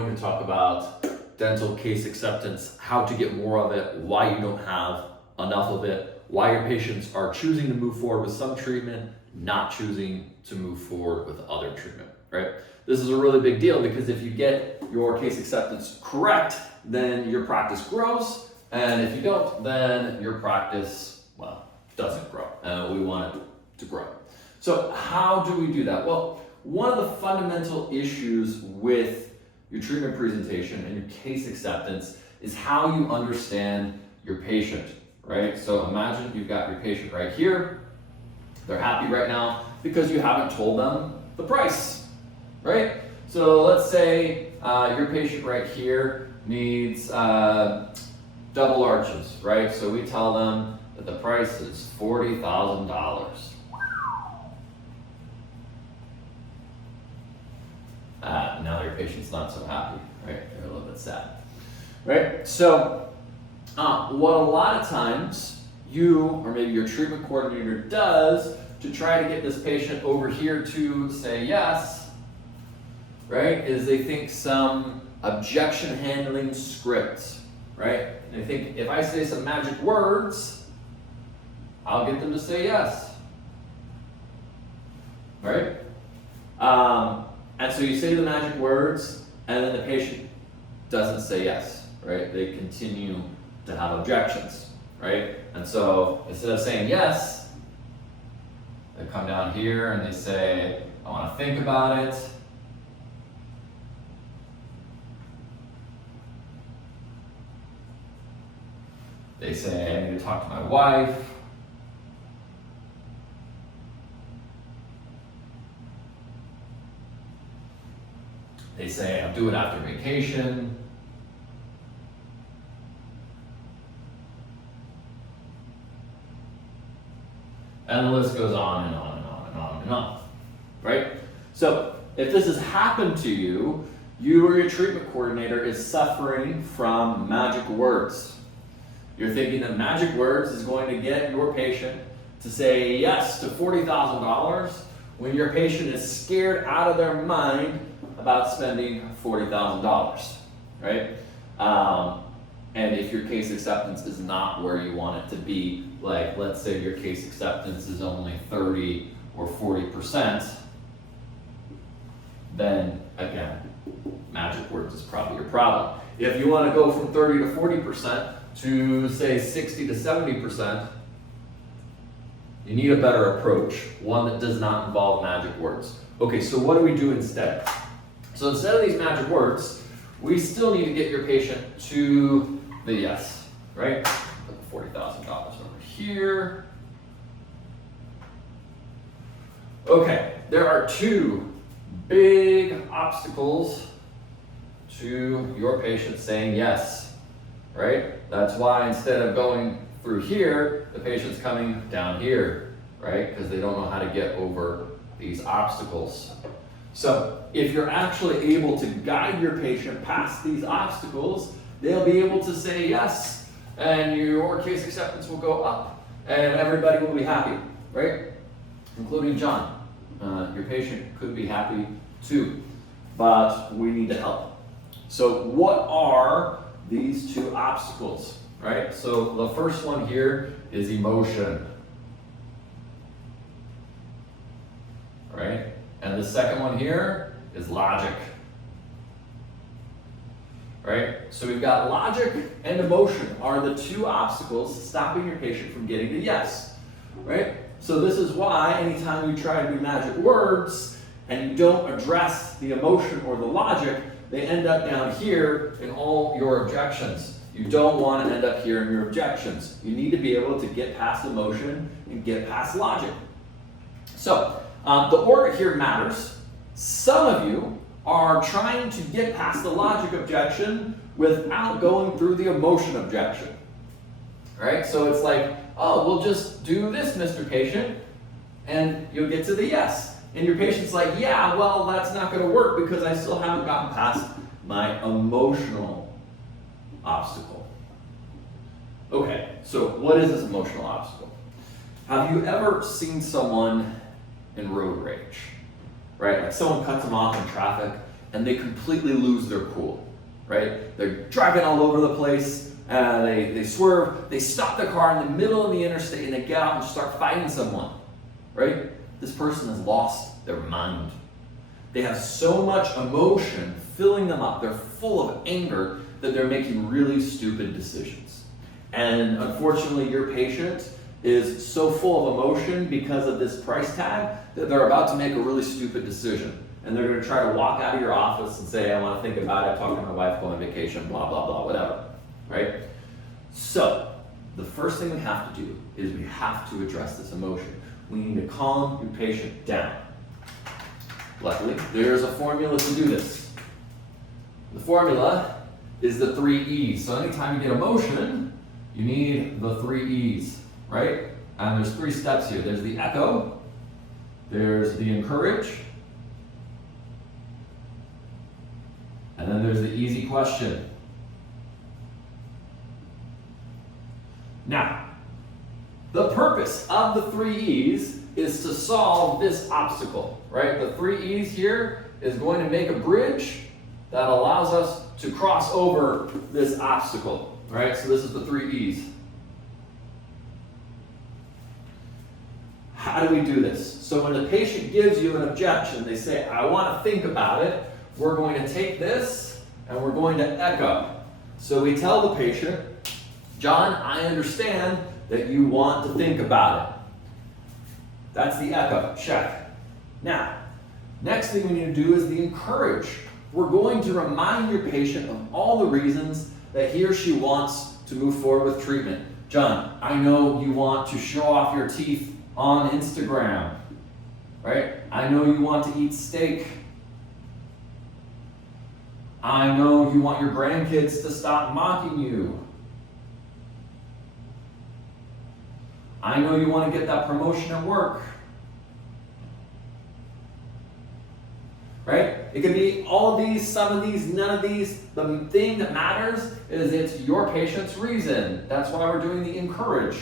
going to talk about dental case acceptance, how to get more of it, why you don't have enough of it, why your patients are choosing to move forward with some treatment, not choosing to move forward with other treatment, right? This is a really big deal because if you get your case acceptance correct, then your practice grows, and if you don't, then your practice, well, doesn't grow, and we want it to grow. So how do we do that? Well, one of the fundamental issues with your treatment presentation and your case acceptance is how you understand your patient, right? So imagine you've got your patient right here. They're happy right now because you haven't told them the price, right? So let's say your patient right here needs double arches, right? So we tell them that the price is $40,000. Now your patient's not so happy, right? They're a little bit sad, right? So what a lot of times you, or maybe your treatment coordinator does to try to get this patient over here to say yes, right, is they think some objection handling script, right? And they think if I say some magic words, I'll get them to say yes, right? And so you say the magic words, and then the patient doesn't say yes, right? They continue to have objections, right? And so instead of saying yes, they come down here and they say, I want to think about it. They say, I need to talk to my wife. They say, I'll do it after vacation. And the list goes on and on and on and on and on, right? So if this has happened to you, you or your treatment coordinator is suffering from magic words. You're thinking that magic words is going to get your patient to say yes to $40,000 when your patient is scared out of their mind about spending $40,000, right? And if your case acceptance is not where you want it to be, like let's say your case acceptance is only 30 or 40%, then again, magic words is probably your problem. If you want to go from 30 to 40% to say 60 to 70%, you need a better approach, one that does not involve magic words. Okay, so what do we do instead? So instead of these magic words, we still need to get your patient to the yes, right? Put the $40,000 over here. Okay, there are two big obstacles to your patient saying yes, right? That's why instead of going through here, the patient's coming down here, right? Because they don't know how to get over these obstacles. So if you're actually able to guide your patient past these obstacles, they'll be able to say yes, and your case acceptance will go up, and everybody will be happy, right? Including John. Your patient could be happy too, but we need to help. So what are these two obstacles, right? So the first one here is emotion, right? And the second one here is logic, right? So we've got logic and emotion are the two obstacles stopping your patient from getting to yes, right? So this is why anytime you try to do magic words and you don't address the emotion or the logic, they end up down here in all your objections. You don't want to end up here in your objections. You need to be able to get past emotion and get past logic. So the order here matters. Some of you are trying to get past the logic objection without going through the emotion objection, right? So it's like, oh, we'll just do this, Mr. Patient, and you'll get to the yes. And your patient's like, yeah, well, that's not going to work because I still haven't gotten past my emotional obstacle. Okay, so what is this emotional obstacle? Have you ever seen someone in road rage, right? Like someone cuts them off in traffic and they completely lose their cool, right? They're driving all over the place, they swerve, they stop their car in the middle of the interstate and they get out and start fighting someone, right? This person has lost their mind. They have so much emotion filling them up. They're full of anger that they're making really stupid decisions. And unfortunately, your patient is so full of emotion because of this price tag that they're about to make a really stupid decision. And they're going to try to walk out of your office and say, I want to think about it, talk to my wife, go on vacation, blah, blah, blah, whatever, right? So the first thing we have to do is we have to address this emotion. We need to calm your patient down. Luckily, there's a formula to do this. The formula is the 3 E's. So anytime you get emotion, you need the 3 E's, right? And there's 3 steps here. There's the echo, there's the encourage, and then there's the easy question. Now, the purpose of the 3 E's is to solve this obstacle, right? The 3 E's here is going to make a bridge that allows us to cross over this obstacle, right? So this is the 3 E's. How do we do this? So when the patient gives you an objection, they say, I want to think about it, we're going to take this and we're going to echo. So we tell the patient, John, I understand that you want to think about it. That's the echo, check. Now, next thing we need to do is the encourage. We're going to remind your patient of all the reasons that he or she wants to move forward with treatment. John, I know you want to show off your teeth on Instagram, right? I know you want to eat steak. I know you want your grandkids to stop mocking you. I know you want to get that promotion at work. Right? It can be all of these, some of these, none of these. The thing that matters is it's your patient's reason. That's why we're doing the encourage.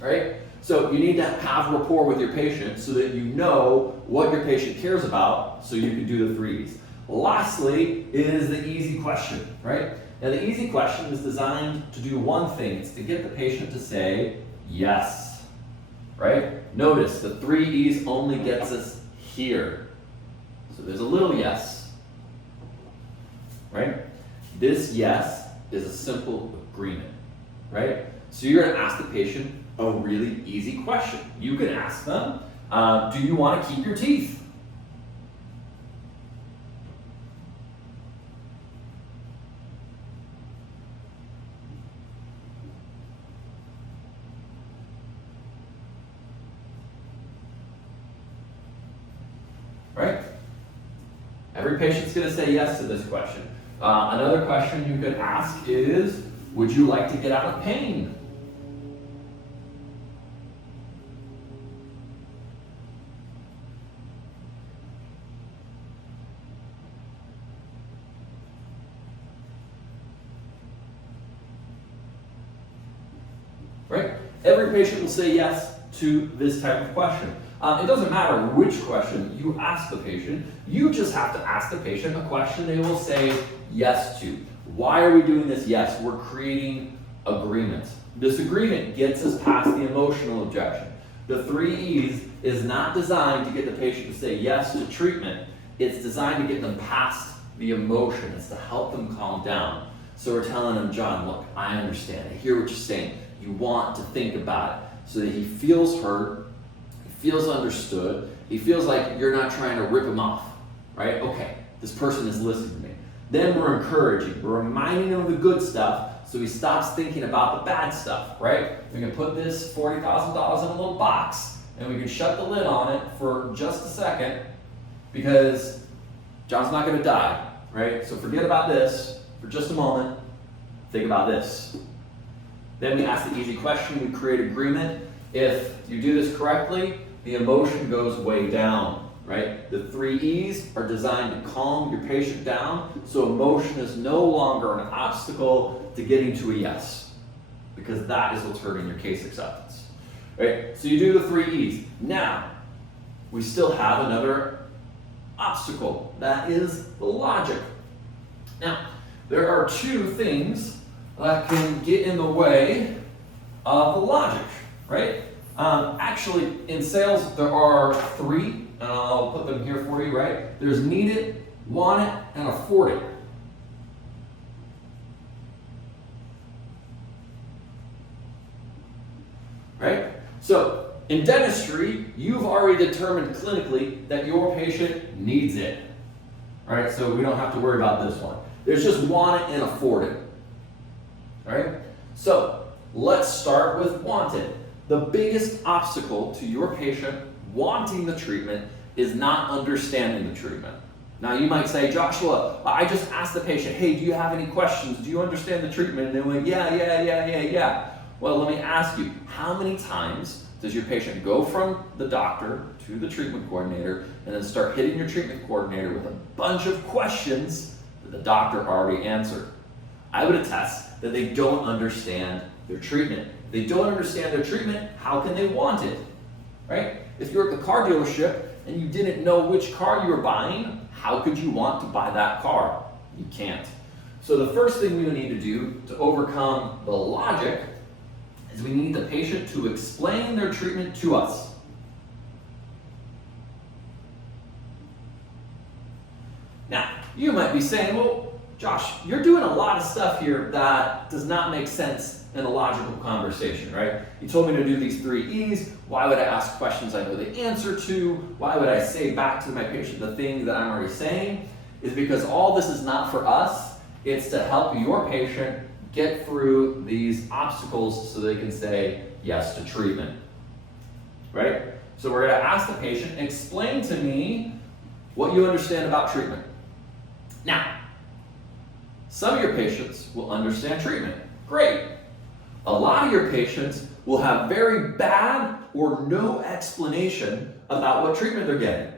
Right? So you need to have rapport with your patient so that you know what your patient cares about so you can do the 3 E's. Lastly is the easy question, right? Now the easy question is designed to do one thing. It's to get the patient to say yes, right? Notice the 3 E's only gets us here. So there's a little yes, right? This yes is a simple agreement, right? So you're going to ask the patient a really easy question. You can ask them, do you want to keep your teeth? Right? Every patient's going to say yes to this question. Another question you could ask is, would you like to get out of pain? Right? Every patient will say yes to this type of question. It doesn't matter which question you ask the patient, you just have to ask the patient a question they will say yes to. Why are we doing this yes? We're creating agreement. This agreement gets us past the emotional objection. The 3 E's is not designed to get the patient to say yes to treatment. It's designed to get them past the emotion. It's to help them calm down. So we're telling them, John, look, I understand. I hear what you're saying. You want to think about it so that he feels heard, he feels understood, he feels like you're not trying to rip him off, right? Okay, this person is listening to me. Then we're encouraging, we're reminding him of the good stuff so he stops thinking about the bad stuff, right? We can put this $40,000 in a little box and we can shut the lid on it for just a second because John's not going to die, right? So forget about this for just a moment. Think about this. Then we ask the easy question, we create agreement. If you do this correctly, the emotion goes way down, right? The 3 E's are designed to calm your patient down, so emotion is no longer an obstacle to getting to a yes, because that is what's hurting your case acceptance, right? So you do the 3 E's. Now, we still have another obstacle. That is the logic. Now, there are two things that can get in the way of the logic, right? Actually, in sales, there are three, and I'll put them here for you, right? There's need it, want it, and afford it. Right? So, in dentistry, you've already determined clinically that your patient needs it. Right? So we don't have to worry about this one. There's just want it and afford it. Alright? So, let's start with want it. The biggest obstacle to your patient wanting the treatment is not understanding the treatment. Now you might say, Joshua, I just asked the patient, hey, do you have any questions? Do you understand the treatment? And they're like, yeah. Well, let me ask you, how many times does your patient go from the doctor to the treatment coordinator and then start hitting your treatment coordinator with a bunch of questions that the doctor already answered? I would attest that they don't understand their treatment. If they don't understand their treatment, how can they want it? Right? If you're at the car dealership and you didn't know which car you were buying, how could you want to buy that car? You can't. So the first thing we need to do to overcome the logic is we need the patient to explain their treatment to us. Now, you might be saying, well, Josh, you're doing a lot of stuff here that does not make sense in a logical conversation, right? You told me to do these 3 E's. Why would I ask questions I know the answer to? Why would I say back to my patient the things that I'm already saying? Is because all this is not for us. It's to help your patient get through these obstacles so they can say yes to treatment, right? So we're going to ask the patient, explain to me what you understand about treatment. Now, some of your patients will understand treatment. Great. A lot of your patients will have very bad or no explanation about what treatment they're getting.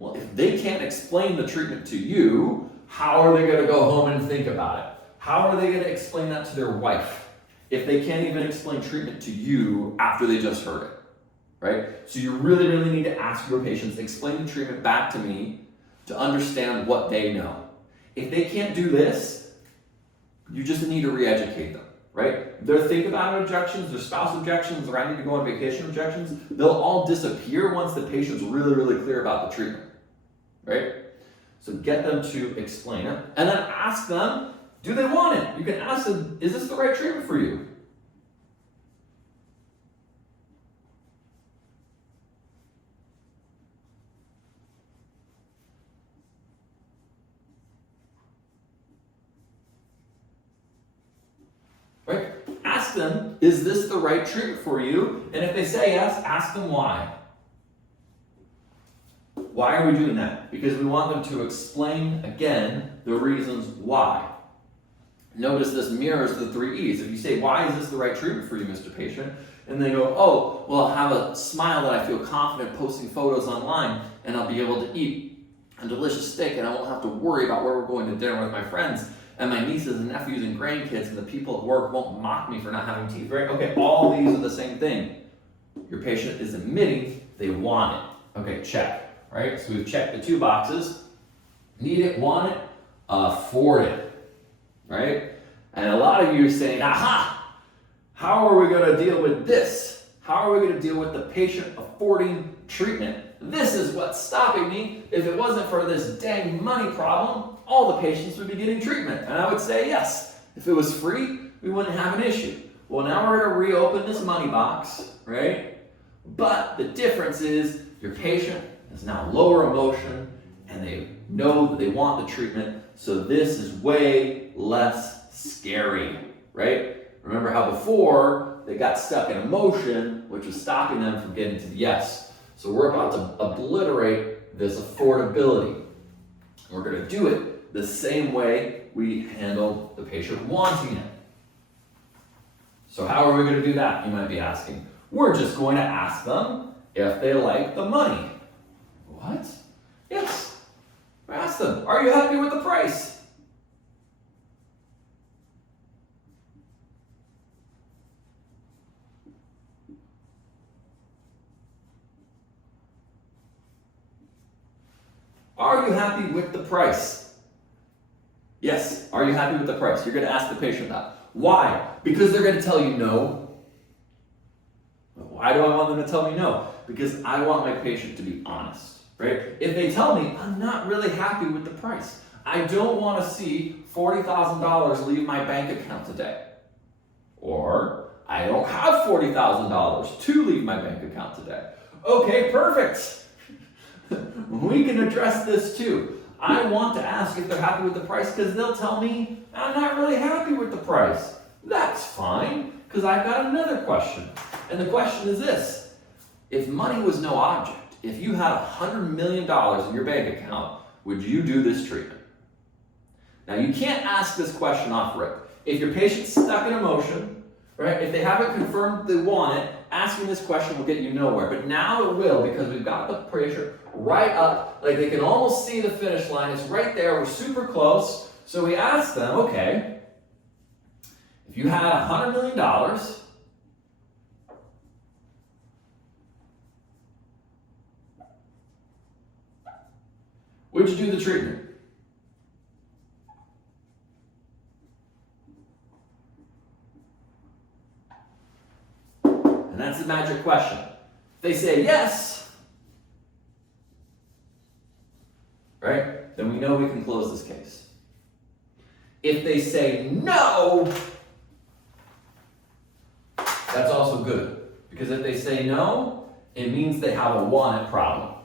Well, if they can't explain the treatment to you, how are they going to go home and think about it? How are they going to explain that to their wife if they can't even explain treatment to you after they just heard it, right? So you really, really need to ask your patients, explain the treatment back to me to understand what they know. If they can't do this, you just need to re-educate them, right? Their think about it objections, their spouse objections, their I need to go on vacation objections, they'll all disappear once the patient's really, really clear about the treatment, right? So get them to explain it and then ask them, do they want it? You can ask them, is this the right treatment for you? Right? Ask them, is this the right treatment for you? And if they say yes, ask them why. Why are we doing that? Because we want them to explain, again, the reasons why. Notice this mirrors the 3 E's. If you say, why is this the right treatment for you, Mr. Patient? And they go, oh, well, I'll have a smile that I feel confident posting photos online, and I'll be able to eat a delicious steak, and I won't have to worry about where we're going to dinner with my friends, and my nieces and nephews and grandkids, and the people at work won't mock me for not having teeth, right? Okay, all these are the same thing. Your patient is admitting they want it. Okay, check, right? So we've checked the 2 boxes. Need it, want it, afford it. Right? And a lot of you are saying, aha, how are we going to deal with this? How are we going to deal with the patient affording treatment? This is what's stopping me. If it wasn't for this dang money problem, all the patients would be getting treatment. And I would say, yes, if it was free, we wouldn't have an issue. Well, now we're going to reopen this money box, right? But the difference is your patient has now lower emotion and they know that they want the treatment. So this is way less scary, right? Remember how before they got stuck in emotion, which was stopping them from getting to the yes. So we're about to obliterate this affordability. We're going to do it the same way we handled the patient wanting it. So how are we going to do that, you might be asking? We're just going to ask them if they like the money. What? Yes. Ask them, are you happy with the price? are you happy with the price? Yes, are you happy with the price? You're going to ask the patient that. Why? Because they're going to tell you no. Why do I want them to tell me no? Because I want my patient to be honest, right? If they tell me, I'm not really happy with the price. I don't want to see $40,000 leave my bank account today. Or, I don't have $40,000 to leave my bank account today. Okay, perfect. We can address this too. I want to ask if they're happy with the price because they'll tell me, I'm not really happy with the price. That's fine, because I've got another question. And the question is this: if money was no object, if you had $100 million in your bank account, would you do this treatment? Now, you can't ask this question off rip. If your patient's stuck in emotion, right, if they haven't confirmed they want it, asking this question will get you nowhere. But now it will, because we've got the patient right up, like they can almost see the finish line. It's right there. We're super close. So we ask them, okay, if you had $100 million, would you do the treatment? And that's the magic question. If they say yes, right, then we know we can close this case. If they say no, that's also good. Because if they say no, it means they have a want it problem,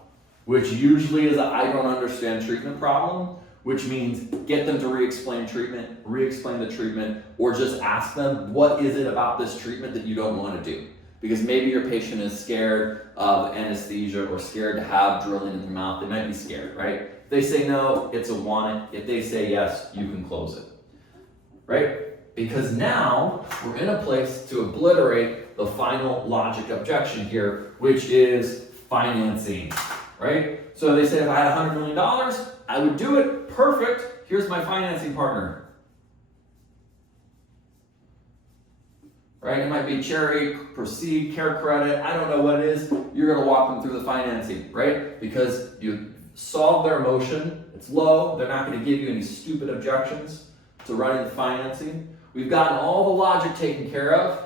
which usually is a I don't understand treatment problem, which means get them to re-explain the treatment, or just ask them, what is it about this treatment that you don't want to do? Because maybe your patient is scared of anesthesia or scared to have drilling in their mouth. They might be scared, right? If they say no, it's a want it. If they say yes, you can close it, right? Because now we're in a place to obliterate the final logic objection here, which is financing, right? So they say if I had $100 million, I would do it. Perfect. Here's my financing partner. Right? It might be Cherry, Proceed, Care Credit. I don't know what it is. You're going to walk them through the financing, right? Because you solve their emotion. It's low. They're not going to give you any stupid objections to running the financing. We've gotten all the logic taken care of,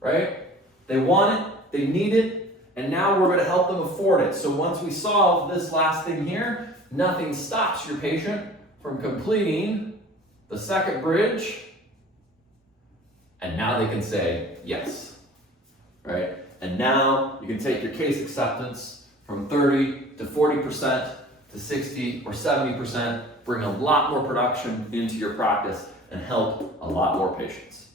right? They want it. They need it. And now we're going to help them afford it. So once we solve this last thing here, nothing stops your patient from completing the second bridge. And now they can say yes, right? And now you can take your case acceptance from 30 to 40% to 60 or 70%, bring a lot more production into your practice and help a lot more patients.